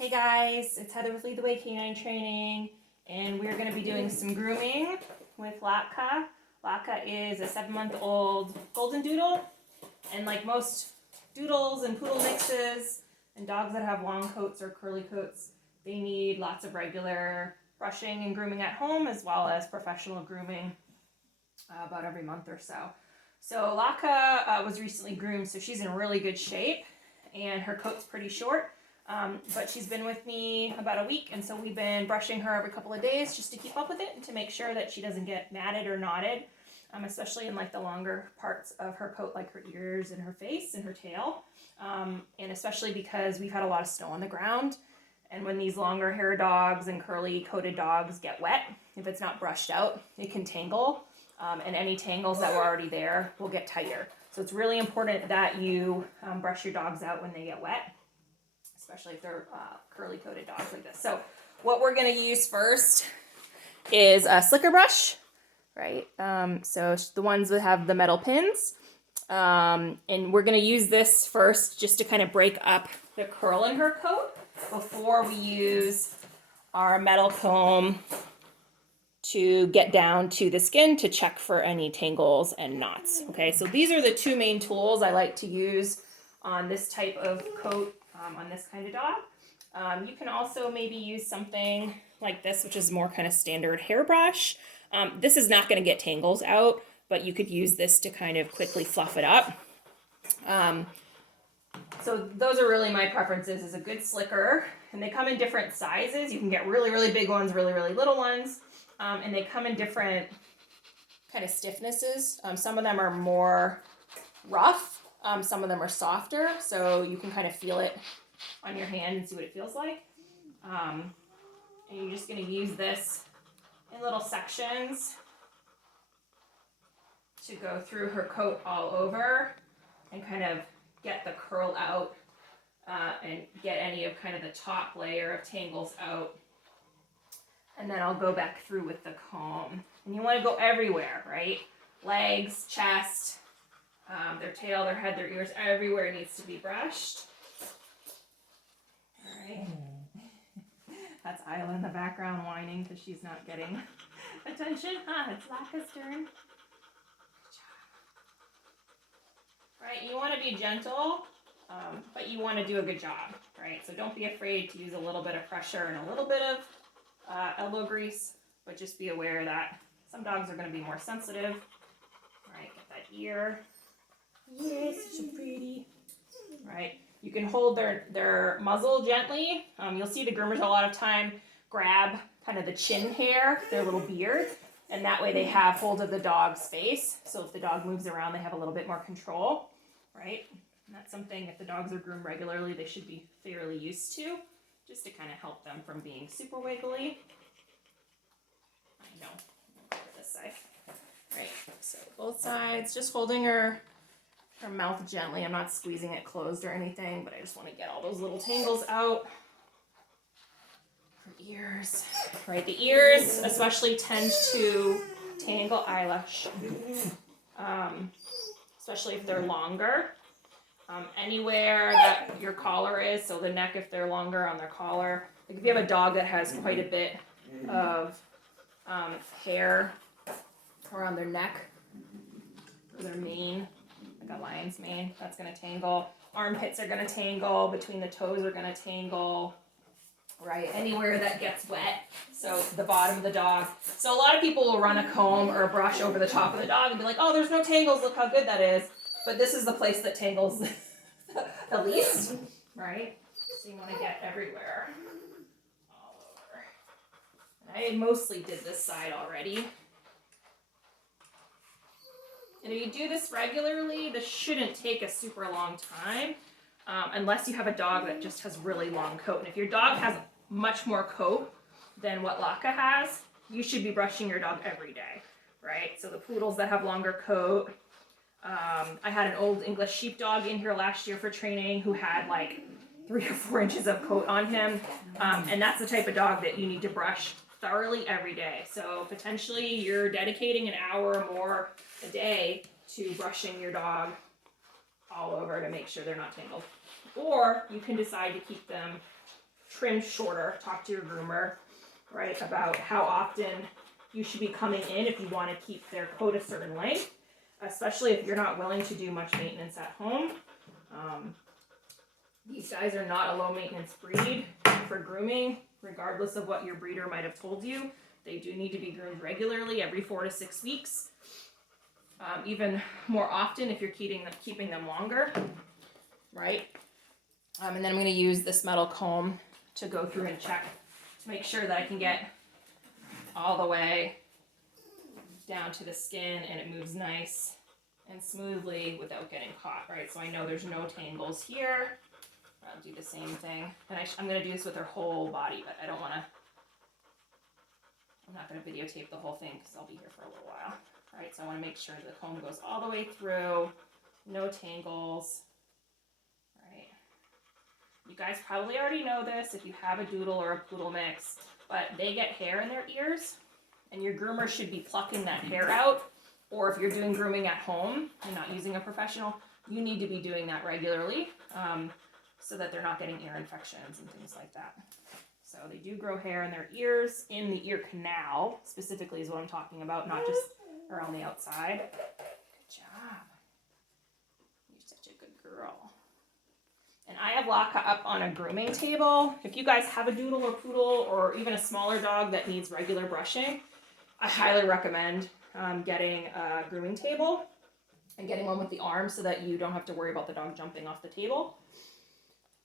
Hey guys, it's Heather with Lead the Way Canine Training, and we're going to be doing some grooming with Latke. Latke is a 7-month-old golden doodle, and like most doodles and poodle mixes and dogs that have long coats or curly coats, they need lots of regular brushing and grooming at home, as well as professional grooming about every month or so. So Latke was recently groomed, so she's in really good shape, and her coat's pretty short. But she's been with me about a week, and so we've been brushing her every couple of days just to keep up with it and to make sure that she doesn't get matted or knotted, especially in like the longer parts of her coat, like her ears and her face and her tail, and especially because we've had a lot of snow on the ground, and when these longer hair dogs and curly coated dogs get wet, if it's not brushed out, it can tangle, and any tangles that were already there will get tighter. So it's really important that you brush your dogs out when they get wet, especially if they're curly coated dogs like this. So what we're going to use first is a slicker brush, right? So the ones that have the metal pins. And we're going to use this first just to kind of break up the curl in her coat before we use our metal comb to get down to the skin to check for any tangles and knots. Okay, so these are the two main tools I like to use on this type of coat, on this kind of dog. You can also maybe use something like this, which is more kind of standard hairbrush. This is not going to get tangles out, but you could use this to kind of quickly fluff it up. So those are really my preferences, is a good slicker, and they come in different sizes. You can get really, really big ones, really, really little ones, and they come in different kind of stiffnesses. Some of them are more rough. Some of them are softer, so you can kind of feel it on your hand and see what it feels like. And you're just going to use this in little sections to go through her coat all over and kind of get the curl out and get any of kind of the top layer of tangles out. And then I'll go back through with the comb. And you want to go everywhere, right? Legs, chest, their tail, their head, their ears, everywhere needs to be brushed. All right. That's Isla in the background whining because she's not getting attention. It's Latke's turn. Good job. Right, you want to be gentle, but you want to do a good job, right? So don't be afraid to use a little bit of pressure and a little bit of elbow grease, but just be aware that some dogs are going to be more sensitive. All right, get that ear. Yes, such a pretty. Right, you can hold their muzzle gently. You'll see the groomers a lot of time grab kind of the chin hair, their little beard, and that way they have hold of the dog's face. So if the dog moves around, they have a little bit more control, right? And that's something, if the dogs are groomed regularly, they should be fairly used to, just to kind of help them from being super wiggly. I know. Over this side. Right, so both sides, just holding her mouth gently. I'm not squeezing it closed or anything, but I just want to get all those little tangles out. Her ears, right? The ears especially tend to tangle eyelash, especially if they're longer. Anywhere that your collar is, so the neck if they're longer on their collar. Like if you have a dog that has quite a bit of hair around their neck or their mane, like a lion's mane, that's going to tangle. Armpits are going to tangle, between the toes are going to tangle, right? Anywhere that gets wet, so the bottom of the dog. So a lot of people will run a comb or a brush over the top of the dog and be like, oh, there's no tangles, look how good that is. But this is the place that tangles the least, right? So you want to get everywhere, all over. I mostly did this side already. And if you do this regularly, this shouldn't take a super long time, unless you have a dog that just has really long coat. And if your dog has much more coat than what Latke has, you should be brushing your dog every day, right? So the poodles that have longer coat, I had an old English sheepdog in here last year for training who had like 3 or 4 inches of coat on him, and that's the type of dog that you need to brush thoroughly every day. So potentially you're dedicating an hour or more a day to brushing your dog all over to make sure they're not tangled. Or you can decide to keep them trim shorter. Talk to your groomer, right, about how often you should be coming in if you want to keep their coat a certain length, especially if you're not willing to do much maintenance at home. These guys are not a low maintenance breed for grooming, regardless of what your breeder might have told you. They do need to be groomed regularly, every 4 to 6 weeks. Even more often if you're keeping them longer, right? And then I'm going to use this metal comb to go through and check to make sure that I can get all the way down to the skin and it moves nice and smoothly without getting caught, right? So I know there's no tangles here. I'll do the same thing. And I'm going to do this with her whole body, but I'm not going to videotape the whole thing because I'll be here for a little while. All right, so I want to make sure the comb goes all the way through, no tangles. All right. You guys probably already know this if you have a doodle or a poodle mix, but they get hair in their ears, and your groomer should be plucking that hair out. Or if you're doing grooming at home and not using a professional, you need to be doing that regularly so that they're not getting ear infections and things like that. So they do grow hair in their ears, in the ear canal, specifically is what I'm talking about, not just around the outside. Good job. You're such a good girl. And I have Latke up on a grooming table. If you guys have a doodle or poodle or even a smaller dog that needs regular brushing, I highly recommend getting a grooming table and getting one with the arms so that you don't have to worry about the dog jumping off the table.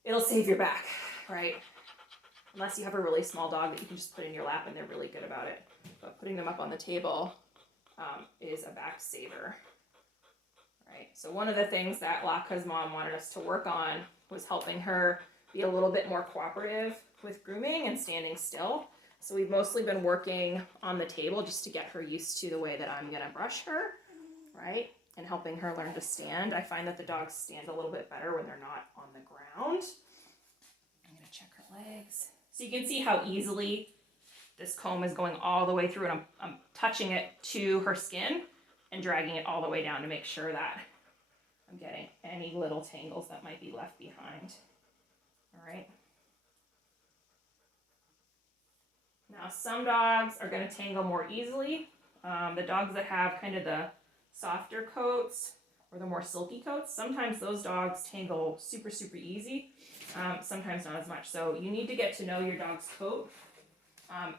It'll save your back, right? Unless you have a really small dog that you can just put in your lap and they're really good about it. But putting them up on the table is a back saver, right? So one of the things that Latke's mom wanted us to work on was helping her be a little bit more cooperative with grooming and standing still. So we've mostly been working on the table just to get her used to the way that I'm gonna brush her, right? And helping her learn to stand. I find that the dogs stand a little bit better when they're not on the ground. I'm gonna check her legs. So you can see how easily this comb is going all the way through, and I'm touching it to her skin and dragging it all the way down to make sure that I'm getting any little tangles that might be left behind. All right. Now some dogs are going to tangle more easily. The dogs that have kind of the softer coats or the more silky coats, sometimes those dogs tangle super, super easy. Sometimes not as much. So you need to get to know your dog's coat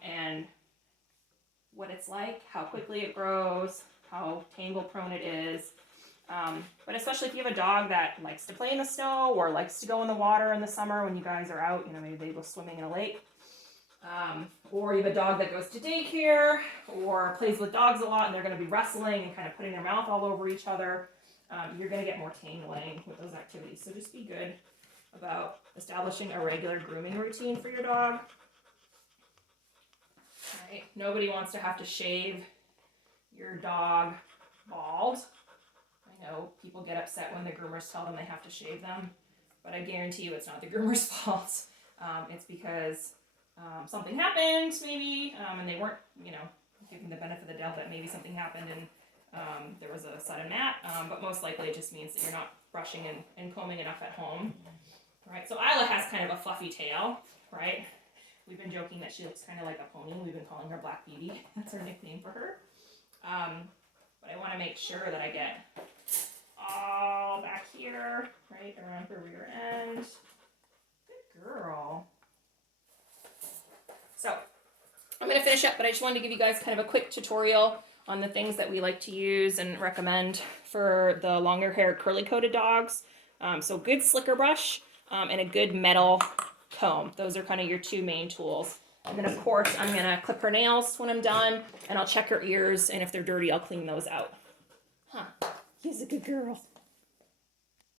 and what it's like, how quickly it grows, how tangle prone it is. But especially if you have a dog that likes to play in the snow or likes to go in the water in the summer when you guys are out, maybe they go swimming in a lake. Or you have a dog that goes to daycare or plays with dogs a lot and they're going to be wrestling and kind of putting their mouth all over each other. You're going to get more tangling with those activities. So just be good about establishing a regular grooming routine for your dog. Right? Nobody wants to have to shave your dog bald. I know people get upset when the groomers tell them they have to shave them, but I guarantee you it's not the groomer's fault. It's because something happened maybe, and they weren't, giving the benefit of the doubt that maybe something happened and there was a sudden nap, but most likely it just means that you're not brushing and combing enough at home. Right, so Isla has kind of a fluffy tail, right? We've been joking that she looks kind of like a pony. We've been calling her Black Beauty. That's our nickname for her. But I want to make sure that I get all back here, right, around her rear end. Good girl. So I'm going to finish up, but I just wanted to give you guys kind of a quick tutorial on the things that we like to use and recommend for the longer hair curly coated dogs. So good slicker brush and a good metal comb. Those are kind of your two main tools. And then of course I'm going to clip her nails when I'm done, and I'll check her ears, and if they're dirty I'll clean those out. She's a good girl.